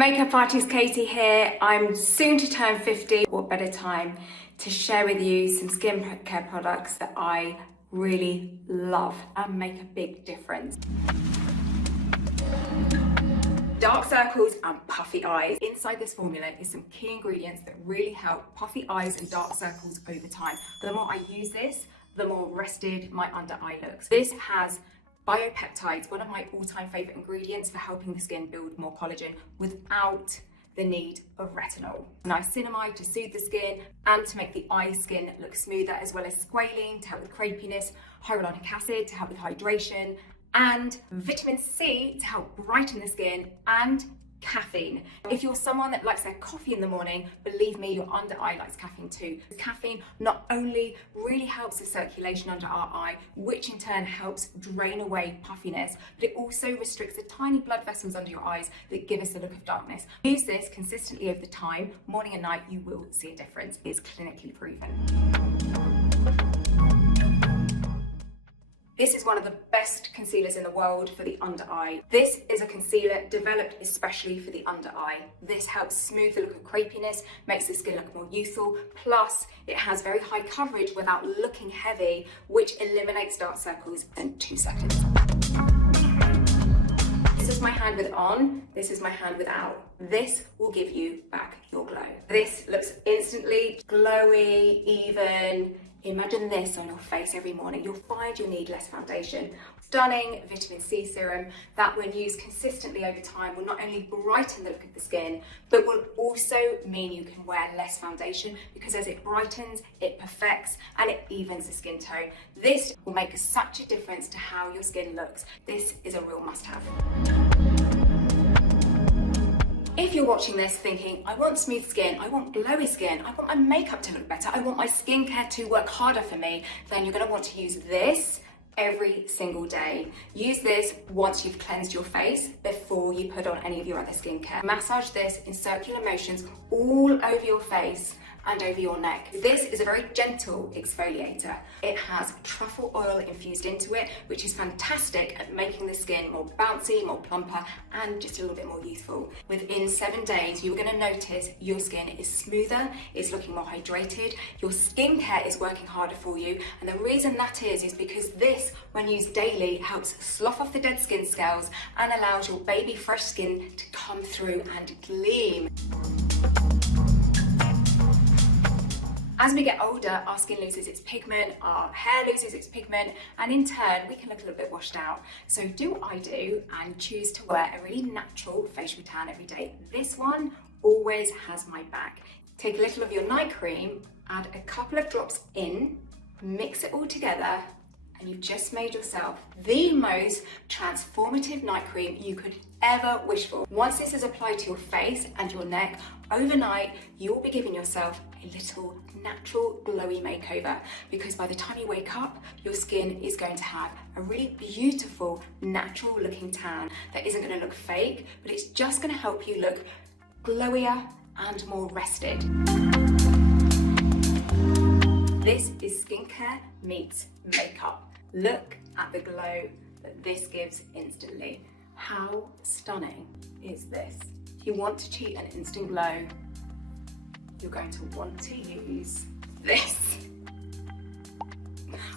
Makeup artist Katie here. I'm soon to turn 50. What better time to share with you some skincare products that I really love and make a big difference. Dark circles and puffy eyes. Inside this formula is some key ingredients that really help puffy eyes and dark circles over time. The more I use this, the more rested my under eye looks. This has Peptide, one of my all-time favourite ingredients for helping the skin build more collagen without the need of retinol. Niacinamide to soothe the skin and to make the eye skin look smoother, as well as squalene to help with crepiness, hyaluronic acid to help with hydration, and vitamin C to help brighten the skin, and caffeine. If you're someone that likes their coffee in the morning, believe me, your under eye likes caffeine too. Caffeine not only really helps the circulation under our eye, which in turn helps drain away puffiness, but it also restricts the tiny blood vessels under your eyes that give us the look of darkness. Use this consistently over the time, morning and night, you will see a difference. It's clinically proven. This is one of the best concealers in the world for the under eye. This is a concealer developed especially for the under eye. This helps smooth the look of crepiness, makes the skin look more youthful, plus it has very high coverage without looking heavy, which eliminates dark circles in 2 seconds. This is my hand with on, this is my hand without. This will give you back your glow. This looks instantly glowy, even. Imagine this on your face every morning. You'll find you'll need less foundation. Stunning vitamin C serum that, when used consistently over time, will not only brighten the look of the skin, but will also mean you can wear less foundation, because as it brightens, it perfects and it evens the skin tone. This will make such a difference to how your skin looks. This is a real must-have. If you're watching this thinking, I want smooth skin, I want glowy skin, I want my makeup to look better, I want my skincare to work harder for me, then you're going to want to use this every single day. Use this once you've cleansed your face before you put on any of your other skincare. Massage this in circular motions all over your face and over your neck. This is a very gentle exfoliator. It has truffle oil infused into it, which is fantastic at making the skin more bouncy, more plumper, and just a little bit more youthful. Within 7 days, you're gonna notice your skin is smoother, it's looking more hydrated, your skincare is working harder for you, and the reason that is because this, when used daily, helps slough off the dead skin scales and allows your baby fresh skin to come through and gleam. As we get older, our skin loses its pigment, our hair loses its pigment, and in turn, we can look a little bit washed out. So do what I do and choose to wear a really natural facial tan every day. This one always has my back. Take a little of your night cream, add a couple of drops in, mix it all together, and you've just made yourself the most transformative night cream you could ever wish for. Once this is applied to your face and your neck, overnight, you'll be giving yourself a little natural glowy makeover, because by the time you wake up, your skin is going to have a really beautiful, natural looking tan that isn't gonna look fake, but it's just gonna help you look glowier and more rested. This is skincare meets makeup. Look at the glow that this gives instantly. How stunning is this? If you want to cheat an instant glow, you're going to want to use this.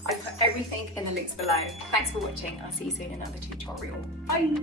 I put everything in the links below. Thanks for watching. I'll see you soon in another tutorial. Bye.